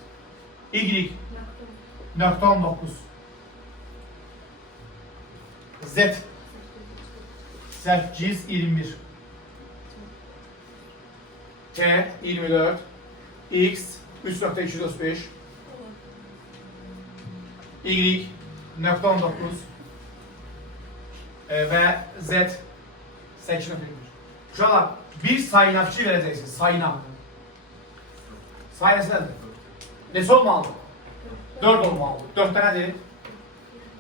Y. Nöqtə 19. Z. 8, 21. T, 24. X, 3.235. Y, nöqtə 19. Və Z, 8.21. Uşaqlar, bir sayına fikir verəcəksiniz, sayına. Sayısı nədir? Neçə olmalıdır? 4 olmalıdır. 4'də nədir?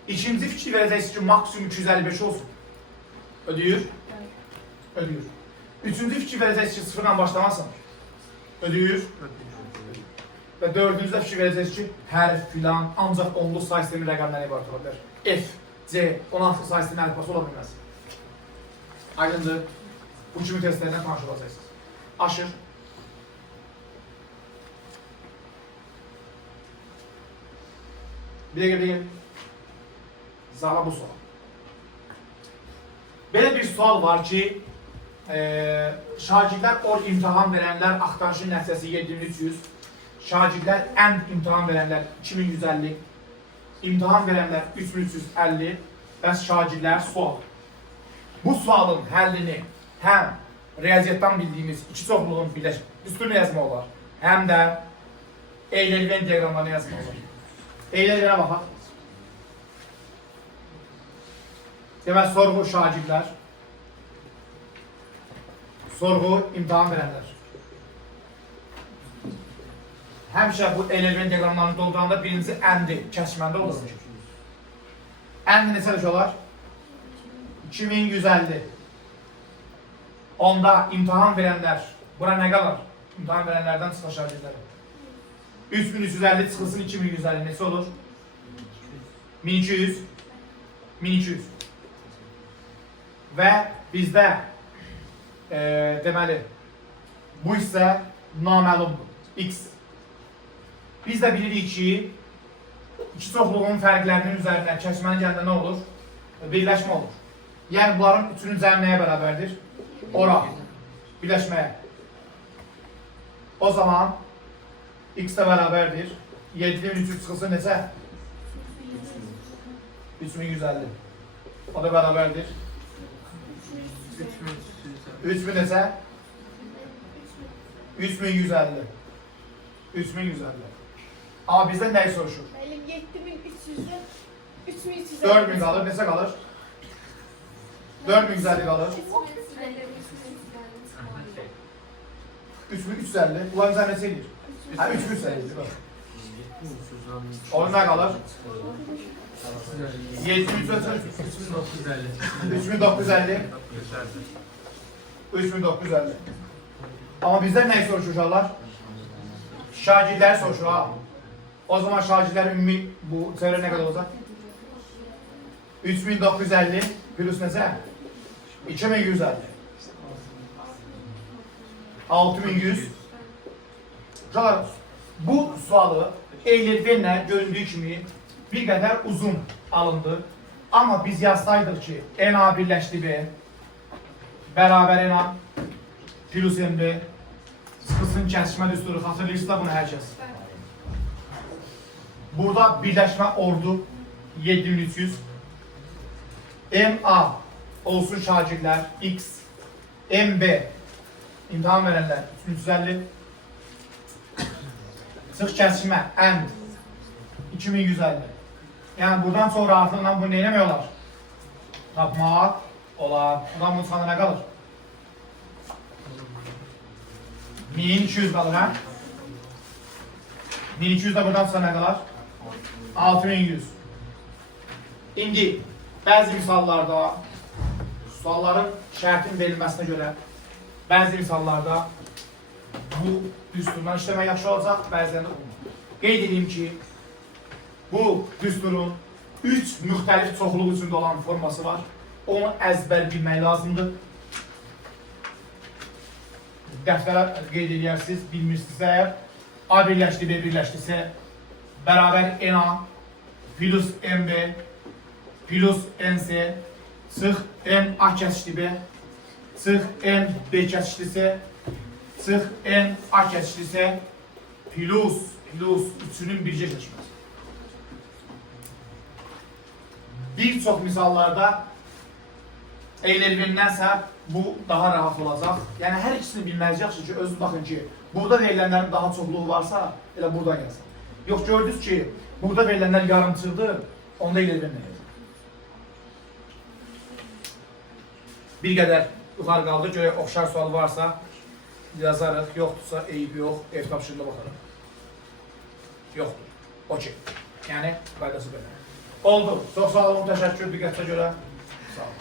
İkinci fikir verəcəksiniz ki, maksimum 255 olsun. Ödəyir? Ödəyir. Üçüncü fikir verəcəksiniz ki, sıfırdan başlamasın. Ödəyir? Və dördüncüdə fikir verəcəksiniz ki, hərf filan, ancaq onlu say sistemi rəqəmdən ibarət ola bilər. F, C, 16 say sistemi əlifbası ola bilməz. Aydındır. Bu kimi testlərdən tanış olacaqsınız. Aşır. Bir dəqiqə. Zala bu sual. Belə bir sual var ki, şagirdlər imtahan verənlər axtarışın nəticəsi 7300, şagirdlər imtahan verənlər 2150, imtahan verənlər 3350 və şagirdlər sual. Bu sualın həllini həm riyaziyyatdan bildiyimiz iki çoxluğun üstünü yazma olar, həm də Eylel-Venn diaqramlarını yazma olar. Eylel-Venn baxaq. Demək, sorğu şagirdlər, sorğu imtahan verənlər. həmişə bu element diaqramlarını dolduranda birinci əndi kəsməndə olur. Əndi neçə olar? 2150. Onda imtahan verənlər, bura nə qalır? İmtahan verənlərdən çıxış şagirdləri. 3350 çıxılsın 2150 neçə olur? 1200. 1200. Və bizdə deməli bu hissə naməlumdur. X. Biz də bilirik ki, iki çoxluğun fərqlərinin üzərindən kəsmənin gəlində nə olur? Birləşmə olur. Yəni bunların üçünün cəmi nəyə bərabərdir? Ora. Birləşməyə. O zaman x də bərabərdir. 7300 çıxılsın neçə? 3150. O da bərabərdir. 3000 neçə? 3150. 3150. Amma bizdən nəyi soruşur? 7300'de 3300. 4000 qalır, neçə qalır? 4150 qalır. 3350. Bunların üzərinə neçə edir? Hə, 3350. Onun nə qalır? 3950. 3950. Amma bizdən nəyi soruşur uşaqlar? Şagirdləri soruşur ha. O zaman şagirdlərin ümumi bu çevrə nə qədər olacaq? 3950 plus neçə? 2150. 6100. Uşaqlar, bu sualı eylirvenlə göründüyü kimi bir qədər uzun alındı. Amma biz yazsaydıq ki, NA birləşdi B bərabər NA plus MB çıxılsın kəsişmə düsturu. Xatırlayırsınız da bunu hər kəs. Burada birləşmə ordu 7300. MA olsun şagirdlər X. MB imtahan verənlər 350. Çıx kəsişmə M 2150. Yəni buradan sonra artıqla bunu neyləmək olar? Tapmaq olar. Buradan bunun çıxanda nə qalır? 1200 qalır, hə? 1200 də buradan çıxanda nə qalır? 6100. İndi bəzi misallarda sualların şərtin verilməsinə görə bəzi misallarda bu düsturdan işləmək yaxşı olacaq, bəzilərində olmaz. Qeyd edeyim ki, bu düsturun 3 müxtəlif çoxluq içində olan forması var. Onu əzbər bilmək lazımdır. Dəftərə qeyd edirsiniz, bilmirsinizsə əgər A birləşdi, B birləşdirsə bərabər NA plus MB plus NC çıx N A kəsişdi B çıx N B kəsişdisə çıx N A kəsişdisə plus üçünün bircə keçməsi. Bir çox misallarda eylirvendənsə bu daha rahat olacaq. Yəni hər ikisini bilməliyiz yaxşı ki, özünüz baxın ki, burada verilənlərin daha çoxluğu varsa elə buradan yazın. Yox, gördünüz ki, burada verilənlər yarımçıqdır, onda eylirvendlə yazın. Bir qədər yuxarı qaldı, görək oxşar sual varsa yazarıq, yoxdursa eybi yox, ev tapşırığına baxarıq. Yoxdur, okey. Yəni, qaydası belə. Oldu. Çox sağ olun, təşəkkür diqqətə görə.